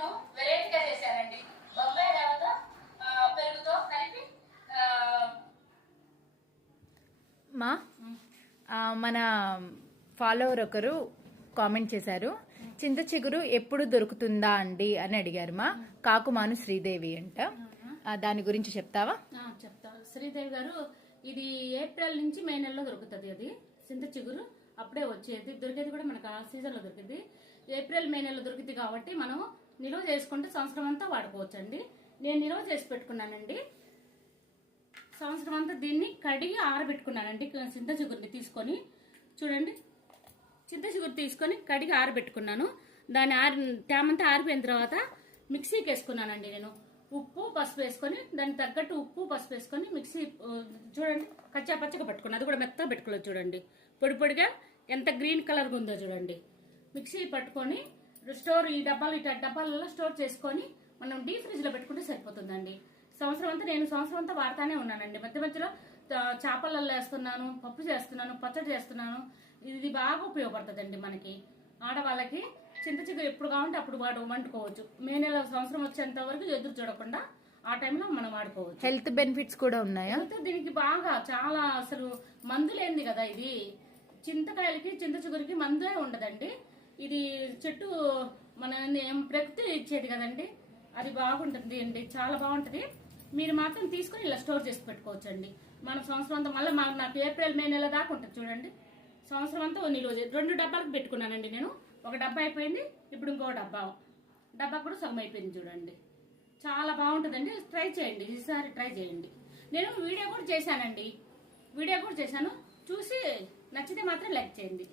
నేను వెరైటీగా చేశానండి. బొంబాయి రవ్వతో పెరుగుతో కలిపి మన ఫాలోవర్ ఒకరు కామెంట్ చేశారు, చింత చిగురు ఎప్పుడు దొరుకుతుందా అండి అని అడిగారు. కాకుమాను శ్రీదేవి అంట. దాని గురించి చెప్తావా? చెప్తా. శ్రీదేవి గారు, ఇది ఏప్రిల్ నుంచి మే నెలలో దొరుకుతుంది. అది చింత చిగురు అప్పుడే వచ్చేది, దొరికేది కూడా మనకు ఆ సీజన్ లో దొరికింది. ఏప్రిల్ మే నెలలో దొరికింది కాబట్టి మనం నిల్వ చేసుకుంటే సంవత్సరం అంతా వాడుకోవచ్చు అండి. నేను నిల్వ చేసి పెట్టుకున్నానండి. సంవత్సరం అంతా దీన్ని కడిగి ఆరబెట్టుకున్నానండి. చింత చిగురిని తీసుకొని చూడండి, చింత చిగురు తీసుకొని కడిగి ఆరబెట్టుకున్నాను. దాని తేమంతా ఆరిపోయిన తర్వాత మిక్సీకి వేసుకున్నానండి. నేను ఉప్పు పసుపు వేసుకొని, దానికి తగ్గట్టు ఉప్పు పసుపు వేసుకొని మిక్సీ చూడండి కచ్చా పచ్చగా పట్టుకున్నాను. అది కూడా మెత్తగా పెట్టుకోలేదు చూడండి, పొడి పొడిగా ఎంత గ్రీన్ కలర్గా ఉందో చూడండి. మిక్సీ పట్టుకొని ఈ డబ్బాలలో స్టోర్ చేసుకొని మనం డీప్ ఫ్రిడ్జ్ లో పెట్టుకుంటే సరిపోతుందండి. నేను సంవత్సరం అంతా వాడుతానే ఉన్నానండి. మధ్య మధ్యలో చేపలలో వేస్తున్నాను, పప్పు చేస్తున్నాను, పచ్చడి చేస్తున్నాను. ఇది బాగా ఉపయోగపడుతుందండి మనకి ఆడవాళ్ళకి. చింత చిగురు ఎప్పుడు కావాలంటే అప్పుడు వండుకోవచ్చు. మే నెల సంవత్సరం వచ్చేంత వరకు ఎదురు చూడకుండా ఆ టైంలో మనం వాడుకోవచ్చు. హెల్త్ బెనిఫిట్స్ కూడా ఉన్నాయా? దీనికి బాగా చాలా అసలు మందు లేనిది కదా ఇది. చింతకాయలకి చింత చిగురికి మందే ఉండదండి. ఇది చెట్టు మన ప్రకృతి ఇచ్చేది కదండి, అది బాగుంటుంది అండి, చాలా బాగుంటది. మీరు మాత్రం తీసుకుని ఇలా స్టోర్ చేసి పెట్టుకోవచ్చు అండి. మన సంవత్సరం అంతా మళ్ళీ నాకు ఏప్రిల్ మే నెల దాకా ఉంటుంది చూడండి. సంవత్సరం అంతా నిల్వ 2 డబ్బాలకు పెట్టుకున్నానండి నేను. ఒక డబ్బా అయిపోయింది, ఇప్పుడు ఇంకో డబ్బా కూడా సగం అయిపోయింది చూడండి. చాలా బాగుంటుందండి, ట్రై చేయండి, ఈసారి ట్రై చేయండి. నేను వీడియో కూడా చేశాను, చూసి నచ్చితే మాత్రం లైక్ చేయండి.